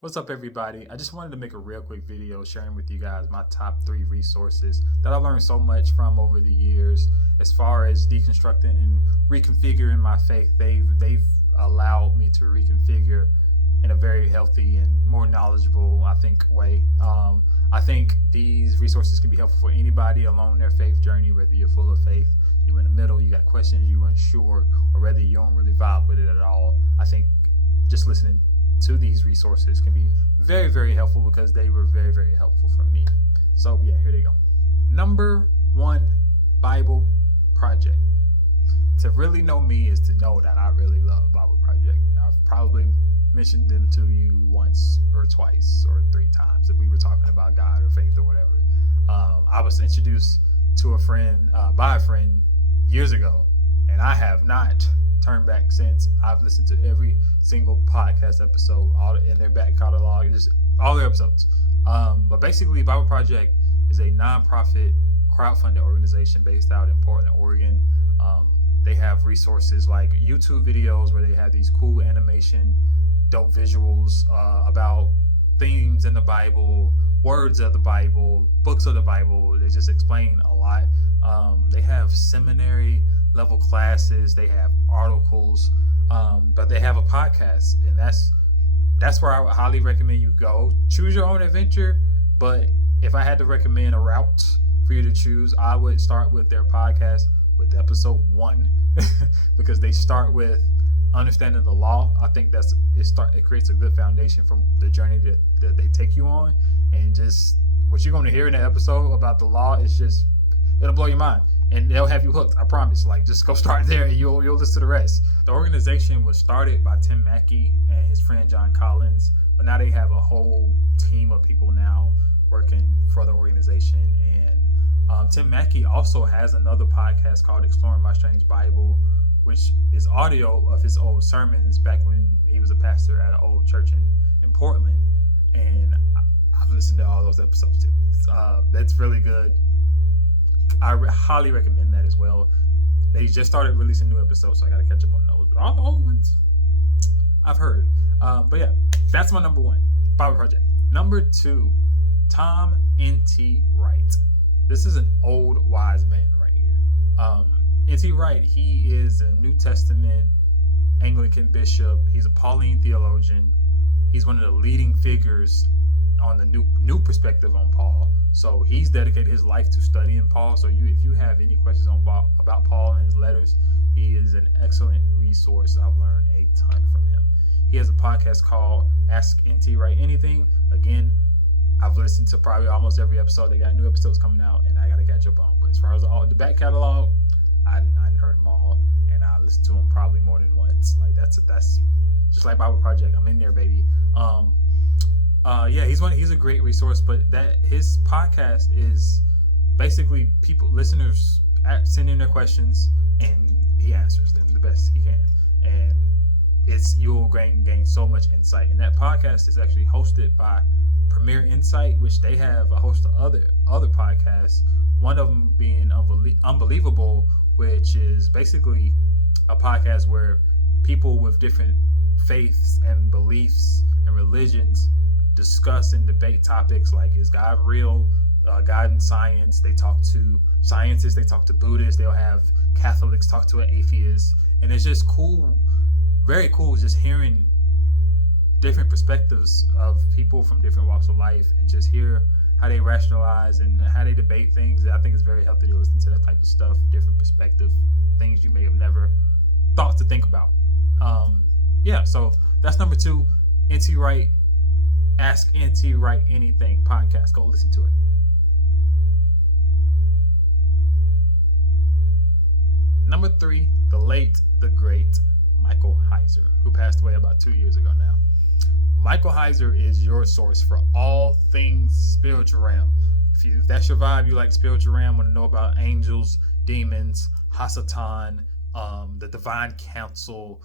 What's up, everybody? I just wanted to make a real quick video sharing with you guys my top three resources that I learned so much from over the years as far as deconstructing and reconfiguring my faith. They've allowed me to reconfigure in a very healthy and more knowledgeable, I think, way. I think these resources can be helpful for anybody along their faith journey, whether you're full of faith, you're in the middle, you got questions, you're unsure, or whether you don't really vibe with it at all. I think just listening to these resources can be very, very helpful because they were very, very helpful for me. So, yeah, here they go. Number one, Bible Project. To really know me is to know that I really love Bible Project. I've probably mentioned them to you once or twice or three times if we were talking about God or faith or whatever. I was introduced to a friend by a friend years ago, and I have not turned back since. I've listened to every single podcast episode, all in their back catalog, just all their episodes. But basically, Bible Project is a nonprofit crowdfunded organization based out in Portland, Oregon. They have resources like YouTube videos where they have these cool animation, dope visuals about themes in the Bible, words of the Bible, books of the Bible. They just explain a lot. They have seminary level classes. They have articles, but they have a podcast, and that's where I would highly recommend you go. Choose your own adventure, but if I had to recommend a route for you to choose, I would start with their podcast with episode one because they start with understanding the law. I think it creates a good foundation from the journey that they take you on, and just what you're going to hear in the episode about the law is just it'll blow your mind and they'll have you hooked. I promise. Like, just go start there and you'll listen to the rest. The organization was started by Tim Mackie and his friend John Collins, but now they have a whole team of people now working for the organization. And Tim Mackie also has another podcast called Exploring My Strange Bible, which is audio of his old sermons back when he was a pastor at an old church in Portland. And I've listened to all those episodes too. That's really good. I highly recommend that as well. They just started releasing new episodes, so I got to catch up on those. But all the old ones, I've heard. But yeah, that's my number one, Bible Project. Number two, Tom N.T. Wright. This is an old wise man right here. N.T. Wright, he is a New Testament Anglican bishop. He's a Pauline theologian. He's one of the leading figures on the new perspective on Paul. So he's dedicated his life to studying Paul. So if you have any questions about Paul and his letters, he is an excellent resource. I've learned a ton from him. He has a podcast called Ask NT Wright Anything. Again, I've listened to probably almost every episode. They got new episodes coming out, and I got to catch up on. But as far as the back catalog, I hadn't heard them all, and I listened to them probably more than once. Like that's just like Bible Project. I'm in there, baby. Yeah, he's a great resource, but that his podcast is basically listeners send in their questions and he answers them the best he can, and you'll gain so much insight. And that podcast is actually hosted by Premier Insight, which they have a host of other podcasts. One of them being Unbelievable, which is basically a podcast where people with different faiths and beliefs and religions discuss and debate topics like, is God real? God and science. They talk to scientists, they talk to Buddhists, they'll have Catholics talk to an atheist. And it's just cool, very cool, just hearing different perspectives of people from different walks of life and just hear how they rationalize and how they debate things. I think it's very healthy to listen to that type of stuff, different perspective, things you may have never thought to think about. Yeah, so that's number two, NT Wright. Ask NT Wright Anything podcast. Go listen to it. Number three, the late, the great Michael Heiser, who passed away about 2 years ago now. Michael Heiser is your source for all things spiritual realm. If that's your vibe, you like spiritual realm, want to know about angels, demons, Hasatan, the divine council,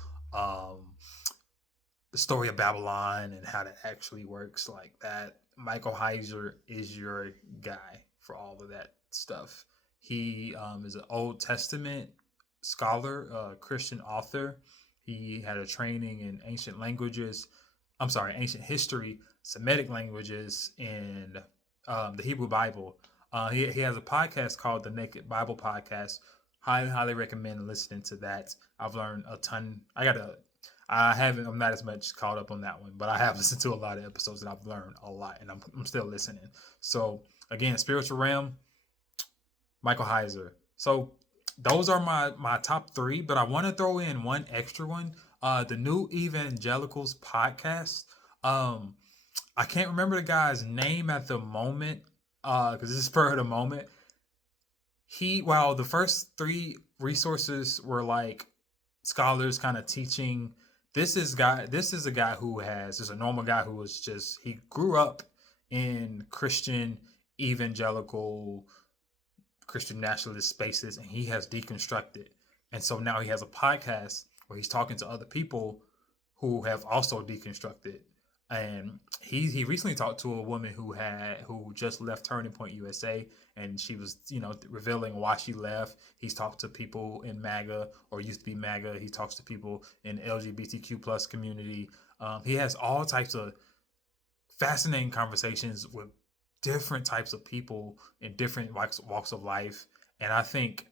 the story of Babylon and how that actually works like that, Michael Heiser is your guy for all of that stuff. He is an Old Testament scholar, Christian author. He had a training in ancient languages. ancient history, Semitic languages, and the Hebrew Bible. He has a podcast called the Naked Bible Podcast. Highly recommend listening to that. I've learned a ton. I'm not as much caught up on that one, but I have listened to a lot of episodes and I've learned a lot, and I'm still listening. So again, Spiritual Realm, Michael Heiser. So those are my top three, but I want to throw in one extra one. The New Evangelicals podcast. Um, I can't remember the guy's name at the moment, because this is spur of the moment. While the first three resources were like scholars kind of teaching, this is a guy who has just a normal guy who was just, he grew up in Christian evangelical Christian nationalist spaces, and he has deconstructed. And so now he has a podcast where he's talking to other people who have also deconstructed. And he recently talked to a woman who just left Turning Point USA, and she was, revealing why she left. He's talked to people in MAGA, or used to be MAGA. He talks to people in LGBTQ plus community. He has all types of fascinating conversations with different types of people in different walks of life. And I think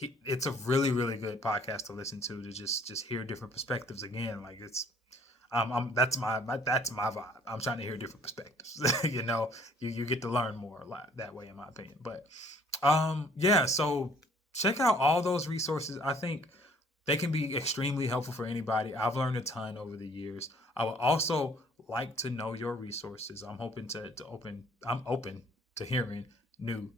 it's a really, really good podcast to listen to just hear different perspectives again. Like that's my vibe. I'm trying to hear different perspectives. You get to learn more a lot that way, in my opinion. But yeah, so check out all those resources. I think they can be extremely helpful for anybody. I've learned a ton over the years. I would also like to know your resources. I'm open to hearing new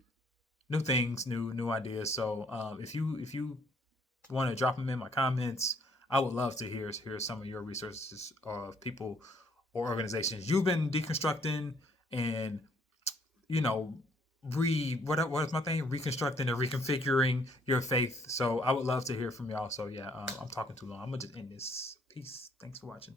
things, new ideas. So if you want to drop them in my comments, I would love to hear some of your resources of people or organizations you've been deconstructing, and what is my thing? Reconstructing and reconfiguring your faith. So I would love to hear from y'all. So yeah, I'm talking too long. I'm gonna just end this. Peace. Thanks for watching.